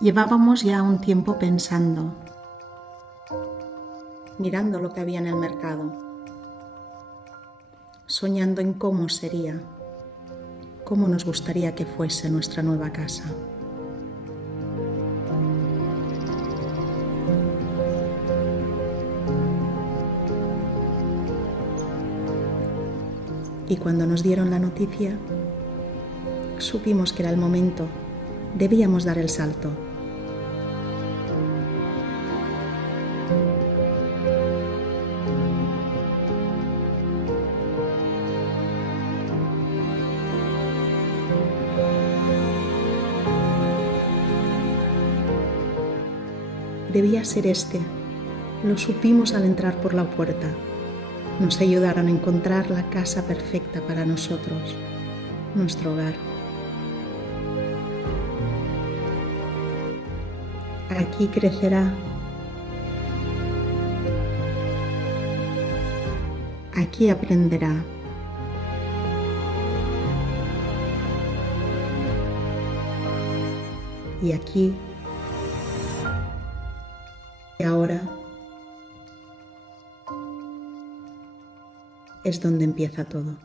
Llevábamos ya un tiempo pensando, mirando lo que había en el mercado, soñando en cómo sería, cómo nos gustaría que fuese nuestra nueva casa. Y cuando nos dieron la noticia, supimos que era el momento, debíamos dar el salto. Debía ser este, lo supimos al entrar por la puerta. Nos ayudaron a encontrar la casa perfecta para nosotros, nuestro hogar. Aquí crecerá. Aquí aprenderá. Y aquí, y ahora, es donde empieza todo.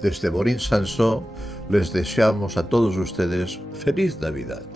Desde Borín Sansó les deseamos a todos ustedes feliz Navidad.